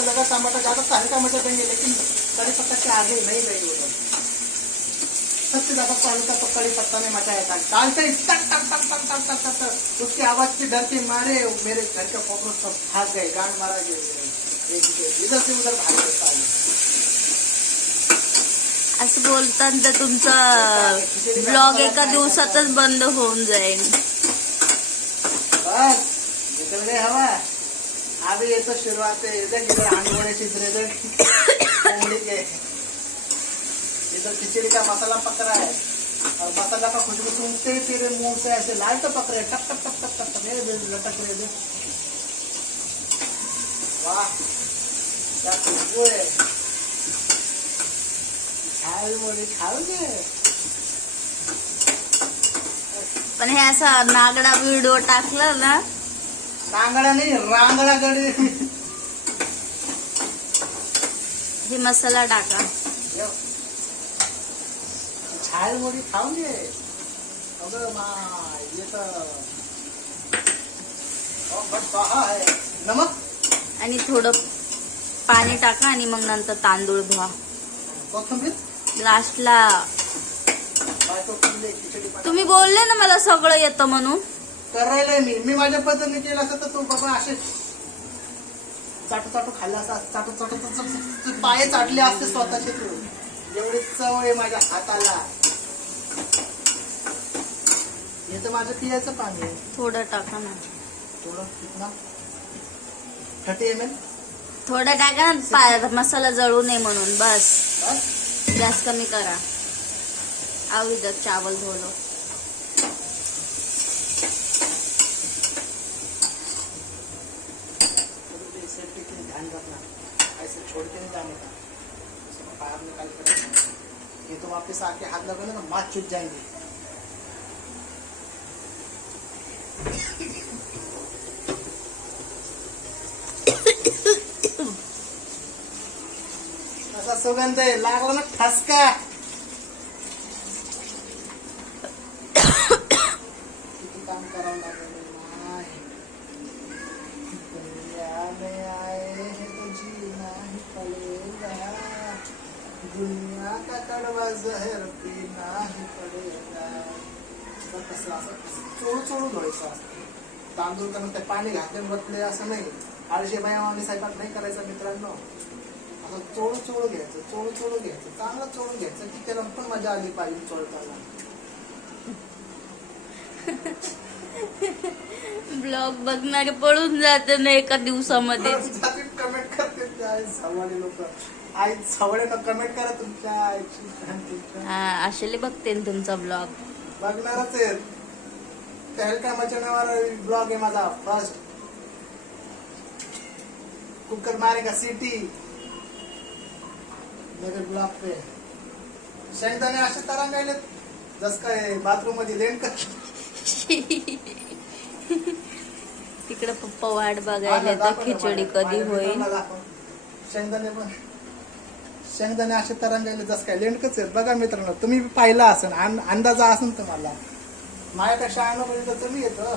तो लगा टमाटर ज्यादा हल्का मटर देंगे, लेकिन कड़ी पत्ता के आगे नहीं गई वो। सबसे ज्यादा हल्का तो कड़ी पत्ता में मचाया था। डालते ही टक टक टक टक टक टक टक टक, उसकी आवाज से डर के मारे मेरे घर के कॉकरोच सब भाग गए, गांड मारा गए, इधर से उधर भाग गए। असं बोलतात तर तुमचा ब्लॉग एका दिवसातच बंद होऊन जाईल. बस निकल गए हवा. अभी ये तो शुरुआत है. इधर आंगोड़े इधर कोंबड़ी के इधर खिचड़ी का मसाला पक रहा है और मसाला का खुशबू सूंघते ही तेरे मुंह से ऐसे लाल तो पक रहे, टक टक टक टक टक टक लटक रहे थे. वाह क्या खुशबू है. खाओगे पण हे असं नागडा व्हिडिओ टाकला ना, नांगडा नहीं रांगडा गडी. हे मसाला टाका. छाल मुड़ी खाओगे. अगर माँ ये तो बस कहा है. नमक आणि थोडं पाणी टाका आणि मग नंतर तांदूळ धुवा. कोथिंबीर लास्टला. तुम्ही बोलले ना मला सगळं येतं म्हणून. करायला मी माझ्या पद्धतीने केलं असं तर तू बाबा असे चाटू चाटू खाल्ला असता. चाटू चाटू पाय चाटले असते स्वतःचे. तू एवढी चव आहे माझ्या हाताला. हे तर माझं पियाचं पाणी आहे. थोडं टाका ना. थोडं कितना 30 ml. थोडं टाका ना, मसाला जळू नये म्हणून. बस गॅस कमी करा. आओ इधर चावल धो लो. ध्यान रखना, ऐसे छोड़ के नहीं जाने का. बाहर निकाल कर ये तो वापस आके हाथ लगाने ना माथ चुप जाएंगे. ऐसा सुगंध है, लागला ना ठसका. किती काम करावं लागेल. दुनिया में आए हैं तो जीना ही पड़ेगा. दुनिया का कड़वा जहर पीना ही पड़ेगा. कसं असं चोळू चोळू धुवायचं असतं. तांदूळ करून ते पाणी घातले बसले असं नाही. आळशी बायामाने स्वयंपाक नाही करायचा मित्रांनो. असं चोळू चोळू घ्यायचं, चोळू चोळू घ्यायचं, चांगलं चोळून घ्यायचं की त्याला पण मजा आली पाहिजे चोळताना. ब्लॉग बघणारे पळून जाते ना एका दिवसामध्ये. कमेंट करते सवाले लोक. आई सवड्यानं कमेंट करा तुमच्या आईची. अशाले बघते ना तुमचा ब्लॉग. बघणारच आहेत. तहलका मचवण्यावाला ब्लॉग आहे माझा फर्स्ट. कुकर मारेगा सीटी मेरे ब्लॉग पे. शेंगदाणे असे तरंगायले जस काय बाथरूम मध्ये लेंड कर. तिकडे पप्पा वाट बघायला तर खिचडी कधी होईल. शेंगदाणे असे तरंगायले जस काय लेंडकच आहेत. बघा मित्रांनो, तुम्ही पाहिला असेल, अंदाजा असेल तुम्हाला. माझ्यापेक्षा अनुभव तुम्ही येतं.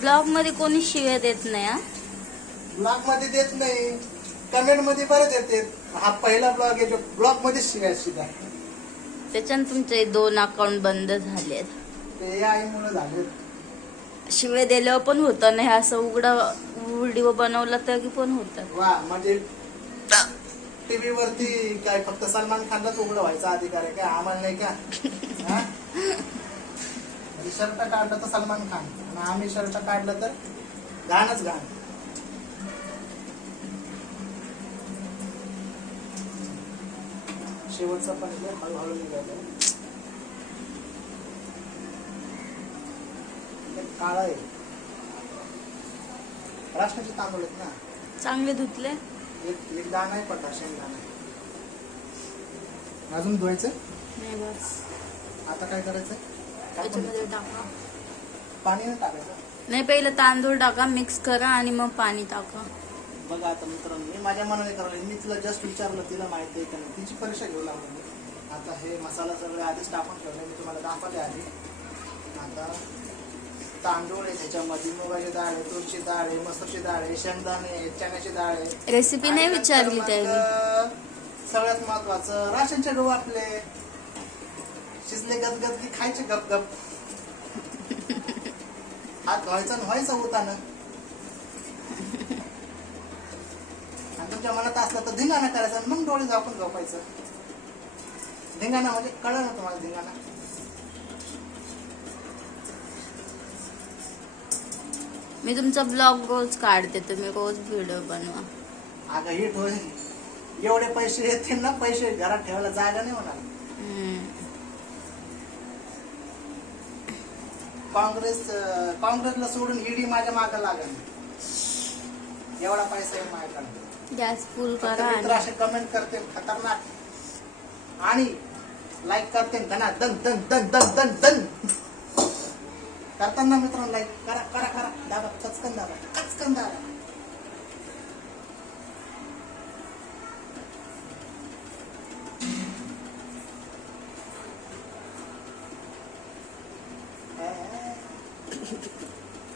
ब्लॉग मध्ये कोणी शिव्या देत नाही. ब्लॉग मध्ये देत नाही, कमेंट मध्ये बरेच येते. हा पहिला ब्लॉग आहे जो ब्लॉग मध्ये शिवाय त्याच्यानं तुमचे 2 अकाउंट बंद झालेत. ते आईमुळे झाले. शिव्या दिल्यावर पण होतं नाही. असं उघडा व्हिडिओ बनवला तर पण होतं. वा म्हणजे टीव्ही वरती काय फक्त सलमान खानलाच उघडं व्हायचा अधिकार आहे काय, आम्हाला नाही का? शर्ट काढलं तर सलमान खान आणि आम्ही शर्ट काढलं तर गाणच गाण. शेवटचं पण हळूहळू निघालं. काळा आहे. राष्ट्राचे तांदूळ आहेत ना, चांगले धुतले. एक दाणा आहे पटा शेंगदाणा. अजून धुवायचं नाही बस. आता काय करायचं? त्याच्यामध्ये टाका. पाणी नाही टाकायचं. नाही, पहिलं तांदूळ टाका, मिक्स करा आणि मग पाणी टाका. बघा आता मित्रांनो, मी माझ्या मनाने करायला. मी तिला जस्ट विचारलं तिला माहिती आहे का नाही. तिची परीक्षा घेऊ लागलो मी. आता हे मसाला सगळे आधीच टाकून ठेवले, मी तुम्हाला दाखवले आधी. आता तांदूळ आहे, त्याच्यामध्ये मुगाची डाळ आहे, तुरीची डाळ आहे, मसूरची डाळ आहे, शेंगदाणे आहे, चण्याची डाळ आहे. रेसिपी नाही आणि नंतर विचारली मग, त्यांनी. सगळ्यात महत्वाचं राशनचे डो आपले शिजले गदगद की खायचे गपगप. हात धुवायचा आणि व्हायचं होताना. आणि तुमच्या मनात असलं तर धिंगाणा करायचा आणि मग डोळे झाकून झोपायचं. धिंगाणा म्हणजे कळलं ना तुम्हाला धिंगाणा? मी तुमचा ब्लॉग रोज काढते, तुम्ही रोज व्हिडिओ बनवा. अगं हिट होय. एवढे पैसे येते ना, पैसे घरात ठेवायला जागा नाही होणार. काँग्रेसला सोडून ईडी माझ्या मागे लागेल. एवढा पैसा आहे माझ्याकडे. गॅस फुल करा मित्र असे कमेंट करते खतरनाक आणि लाईक करते धना दन दन दन दन दन दन करताना मित्रांनो लाईक करा करा करा दाबा कचकन दाबा कचकन दाबा.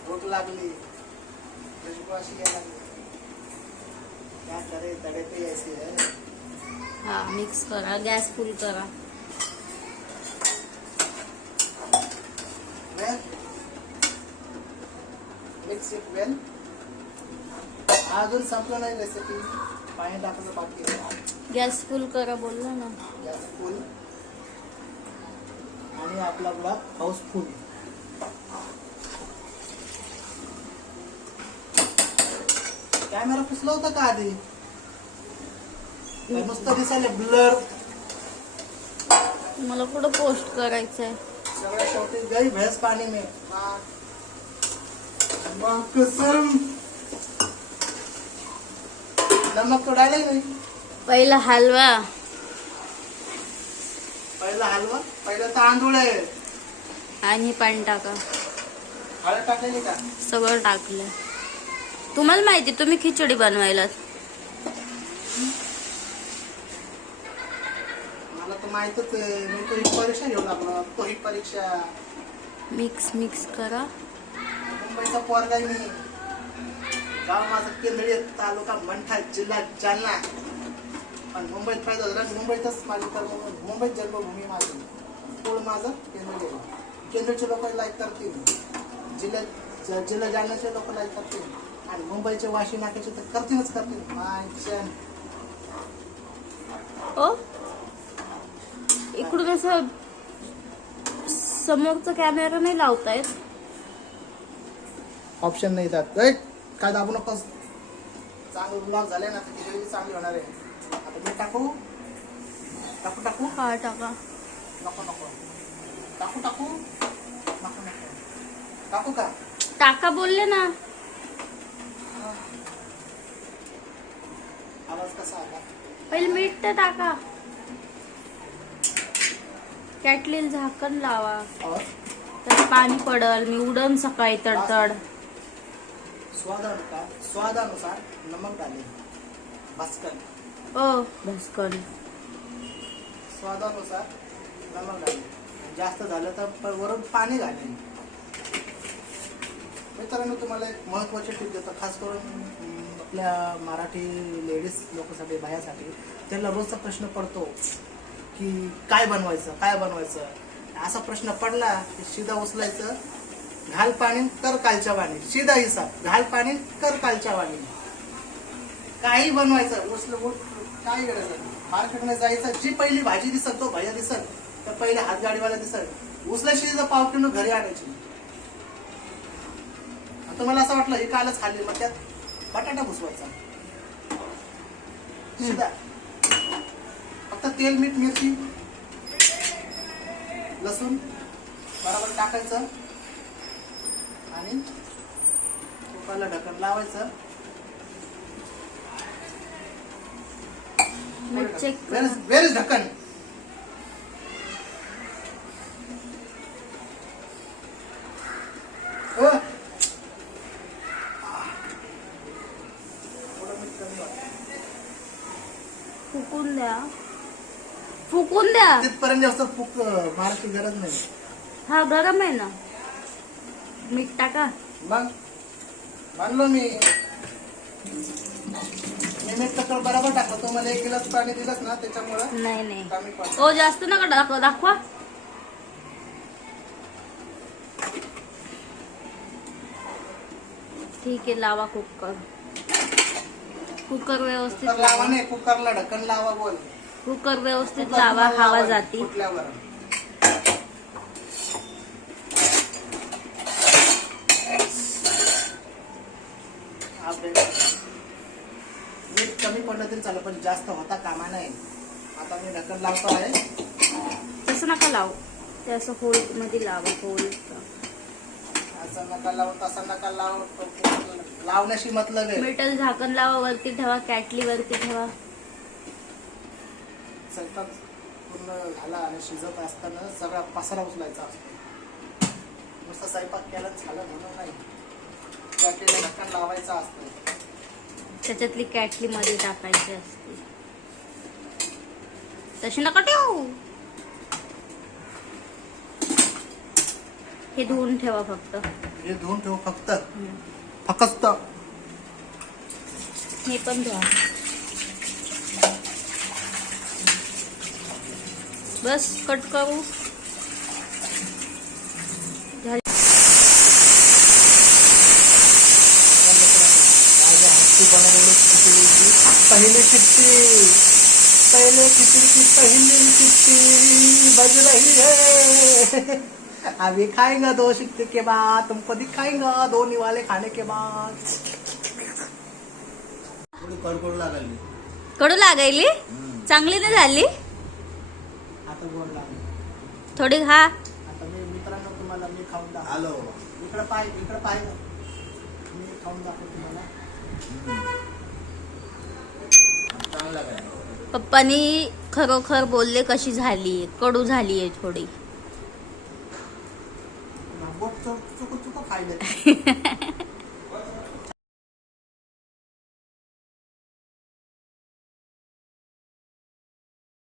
भूक लागली खुशबू अशी यायला लागली. क्या करे तड़े पे ऐसे है. हा मिक्स करा, गॅस फुल करा. वेल मिक्स इट वेल. अजून संपलं नाही रेसिपी. पाणी टाकायचं बाकी आहे. गॅस फुल करा बोलला ना. गॅस फुल आणि आपला ब्लॉग हाऊसफुल. कॅमेरा पुसला होता का आधी? काय नुसतं दिसायला ब्लर. मला कुठं पोस्ट करायचंय. सगळ्या शेवटी गई भैंस पाणी में. मग कसम नमक तो डाले नाही. पहिला हलवा, पहिला हलवा, पहिला तांदूळ आहे आणि पाणी टाका. हळद टाकलेली का? सगळं टाकलं. तुम्हाला माहिती, तुम्ही खिचडी बनवायला. मला तर माहितच आहे. मी तो ही परीक्षा घेऊ लागलो. तो ही परीक्षा. मिक्स मिक्स करा. मुंबईचा पोरगा आहे मी. गाव माझं केंद्रीय तालुका मंठा जिल्हा जालना. पण मुंबईत फायदा झाला. मुंबईतच माझी कर्म. मुंबईत जन्मभूमी माझी. पोळ माझं केंद्रीय. केंद्रीयचे लोक लाईक करतील. जिल्हा जालन्याचे लोक लाईक करतील. आणि मुंबईचे वाशी नाक्याचे तर करतीलच करतील. ओ इकडून असं समोरचा कॅमेरा नाही लावतायत. ऑप्शन नाही त्यात. काय दाबू नकोस. चांगलं ब्लॉग झाले ना तर खिचडी चांगली होणार आहे. आता मी टाकू टाकू टाकू हा टाका. नको नको टाकू टाकू नको नको टाकू का? टाका बोलले ना. आवाज कसा आला? पहिले मीठ तर टाका. कॅटलील झाकण लावा. और तर पाणी पडल. मी उडन सकाळी तडतड. स्वादानुसार नमक डाले. भस्कन. ओ भस्कन. स्वादानुसार नमक डाले. जास्त झालं तर वरून पाणी घालेल. मित्रांनो तुम्हाला एक महत्वाची टीप देतो. खास करून आपल्या मराठी लेडीज लोकांसाठी, बायासाठी. त्यांना रोजचा प्रश्न पडतो की काय बनवायचं काय बनवायचं. असा प्रश्न पडला की शिदा उचलायचं. घाल पाणी कर कालच्या वाणी. शिदा हिसाब. घाल पाणी कर कालच्या वाणी. काही बनवायचं उचल काय करायचं. मार्केटमध्ये जायचं. जी पहिली भाजी दिसत तो भैया दिसत तर पहिले हातगाडीवाला दिसत उचलायची पाव किलो घरी आणायची. तुम्हाला असं वाटलं ही कालच खाल्ली मग त्यात बटाटा घुसवायचा. शिदा. फक्त तेल मीठ मिरची लसूण बरोबर टाकायचं आणि कुकरला ढक्कन लावायचं. वेर इज ढक्कन? फुकून द्या. फुकून द्या. तिथपर्यंत जास्त फूक मारायची गरज नाही. हा गरम आहे ना. मीठ टाका. मग मानलो मी मीठ तर बरोबर टाकलं. तो मला 1 गिलास पाणी दिलंस ना त्याच्यामुळं नाही नाही कमी पाणी. ओ जास्त नका दाखवा. ठीक आहे लावा कुकर. कुकर व्यवस्थित कुकर लावा लावा. नाही, कुकरला ढक्कन लावा. बोल कुकर व्यवस्थित कुकर लावा, तुम्हाला हवा लावा जाती. फुटल्यावर. मीठ कमी पडलं तरी चालेल पण जास्त होता कामा नाही. आता मी ढक्कन लावतो आहे. तसं नका लावू. ते असं होल मध्ये लावा. होल असं नका लावू, तसं नका लावू. लावण्याशी मतलब आहे. मेटल झाकण लावा. वरती ठेवा. कॅटली वरती ठेवा. स्वयंपाक पूर्ण झाला आणि शिजत असताना सगळा पसारा उचलायचा असतो. नुसतं स्वयंपाक केला झालं म्हणून नाही. कॅटलीला ढक्कन लावायचं असतं. त्याच्यातली कॅटली मध्ये टाकायची असते. तशी नका ठेवू. हे धुवून ठेवा फक्त. हे धुवून ठेवू फक्त. फक्त हे पण धुवा. बस कट करू. झाली. माझ्या हातची बनवलेली खिचडीची पहिली खिचडी. पहले खिचड़ी की पहली खिचड़ी बज रही है. अभी खाएगा 2 शिफ्ट के बाद, तुमको दिखाएगा 2 निवाले खाने के बाद. थोडी कडकड लागली. कडू लागायली. चांगली नाही झाली. आता गोड लागली. थोडी खा. आता मी मित्रांनो तुम्हाला मी खाऊन दाखव. हॅलो इकडे पाय मी खाऊन दाखवतो तुम्हाला. चांगला काय. पप्पानी खरोखर बोलले कशी झाली. कडू झालीये थोडी. बोट चुकू खायला.